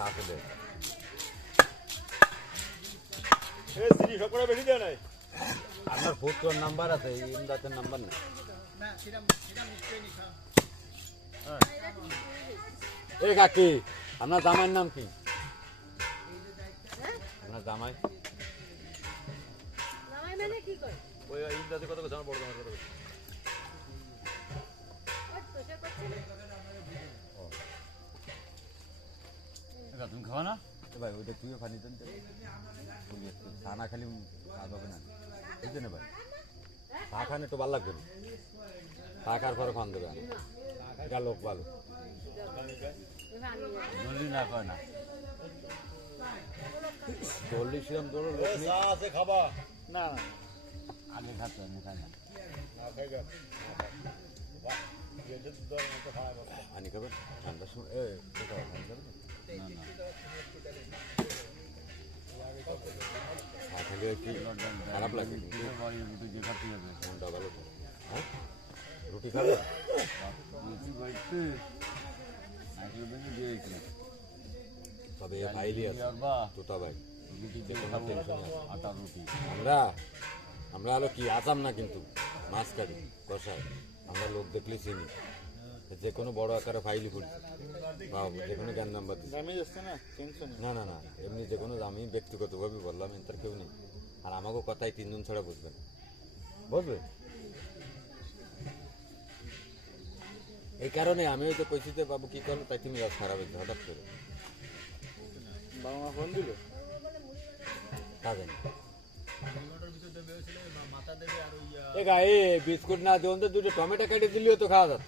সাথে দে এই সিরি সবকটা বেশি দেয় নাই আপনার ফুটকর নাম্বার আছে ইমদাদের নাম্বার না এই কাকি আপনার জামাইয়ের নাম কি আপনার জামাই মানে কি করে ওই ইমদাদের কথা জানা বড় জামার কথা ওই তো সে করছে না তুমি খাওয়া না ভাই ওইটা তুইও পানি দেন খানা খালি খাওয়া হবে না বুঝলি না ভাই চা খান একটু ভালো লাগবে চা খাওয়ার পরে খান দেবে এটা লোক ভালো জলদি না কয় না চল্লিশ গ্রাম ধরো লোক নেই। আছে খাবা না না আগে খাতে আমি খাই না খাইগা যেটা দর মতো খাওয়া পানি খাবেন ঠান্ডার সময় পানি খাবেন না না চা খেলে কি খারাপ লাগে মনটা ভালো হ্যাঁ রুটি খাবে তবে ভাইলি আছে তোতা ভাই আমরা হলো কি আসাম না কিন্তু মাছ কাটি কষায় আমরা লোক দেখলে চিনি যে কোনো বড় আকারে ফাইলি পড়ছি বা যে কোনো জ্ঞান নাম্বার দিচ্ছি দামি যাচ্ছে না টেনশন না না না এমনি যে কোনো আমি ব্যক্তিগতভাবে বললাম তার কেউ নেই আর আমাকেও কথাই তিনজন ছাড়া বুঝবেন বুঝবে এই কারণে আমি হয়তো কইছি যে বাবু কি করলো তাই তুমি খারাপ হয়েছে হঠাৎ করে বাবা মা ফোন দিল তা জানি এ বিস্কুট না দিও তো দুটো টমেটো কেটে দিলেও তো খাওয়া যেত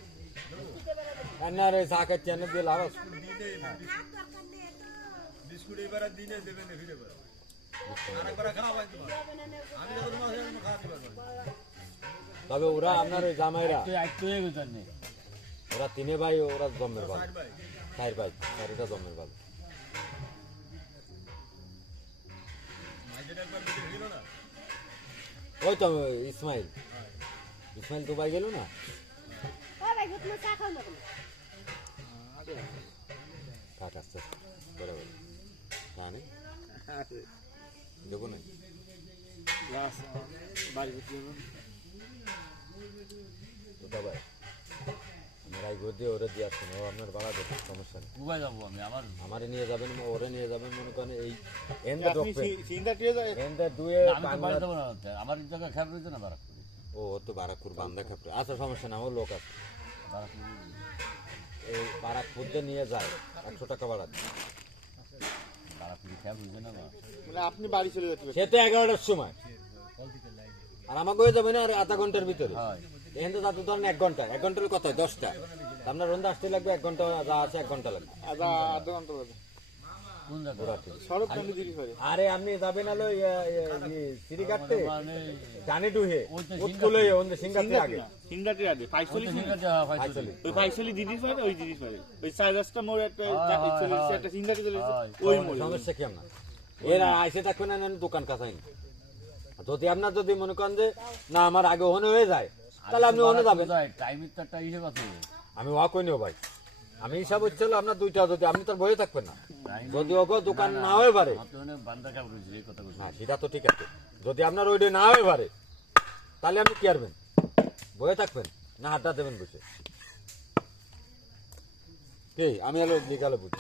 আর না রে চা খাচ্ছি এনে দিয়ে লাভ আছে বিস্কুট এবারে দিনে দেবেন ফিরে করে আরেকবার খাওয়া তোমার আমি যখন মাছ খাওয়াতে পারবো তবে ওরা আপনার ওই জামাইরা ওরা তিনে ভাই ওরা জন্মের ভালো চার ভাই চারিটা জন্মের ভালো ওই তো ইসমাইল দুবাই গেল না ও ভাই তুমি চা খাও না তুমি কাক আসতে বরাবর জানে দেবো না গ্লাস বাড়ি করতে ওটা ভাই আমার এই গদি ওরে দিয়ে আসছেন ও আপনার বাড়া দেবে সমস্যা নেই কোথায় যাবো আমি আমারে নিয়ে যাবেন ওরে নিয়ে যাবেন মনে করেন এই এন্ড ডক্টর চিন্তা টিয়ে যায় এন্ড দুয়ে আমি তো বাড়ি যাবো না আমার জায়গায় খেয়াল রয়েছে না বারাকপুরে ও তো বারাকপুর বান্দা খাপড়ে আচ্ছা সমস্যা না আমার লোক আছে বারাকপুরে এই বারাকপুর দিয়ে নিয়ে যায় 100 টাকা ভাড়া বারাকপুরে খেয়াল রয়েছে না মানে আপনি বাড়ি চলে যেতে সে তো 11টার সময় আর আমাকে হয়ে যাবে না আর আধা ঘন্টার ভিতরে হয় এখান থেকে যাতে ধরেন 1 ঘন্টা 1 ঘন্টার কথায় 10টা আপনার রন্ধা আসতে লাগবে 1 ঘন্টা যা আছে 1 ঘন্টা লাগবে আধা ঘন্টা লাগে কোন জায়গা ঘোরাতে সড়ক গাড়ি দিতে পারে আরে আপনি যাবেন হলো সিঁড়ি কাটতে মানে জানি ডুহে ওই তো উৎকুলে ওই সিঙ্গাতে আগে সিঙ্গাটির আগে পাইছলি আসলে ওই পাইছলি দিদিস পারে ওই দিদিস পারে ওই সাইরাসটা মোড় একটা চলেছে একটা সিঙ্গাটি চলেছে ওই মোড়ে সমস্যা কি আপনার এরা আইসে থাকবে না দোকান কাছাই না যদি আপনার যদি মনে করেন যে না আমার আগে ওখানে হয়ে যায় তাহলে আপনি ওখানে যাবেন টাইমের তো একটা হিসেব আছে আমি ওয়াক নিও ভাই আমি হিসাব হচ্ছিল আপনার দুইটা যদি আপনি তার বয়ে থাকবেন না যদি ওকে দোকান না হয়ে পারে বান্দা খেয়াল রয়েছে এই কথা বলছি হ্যাঁ সেটা তো ঠিক আছে যদি আপনার ওইটা না হয়ে পারে তাহলে আপনি কি করবেন বয়ে থাকবেন না আড্ডা দেবেন বসে কি আমি হলো বিকালে বুঝি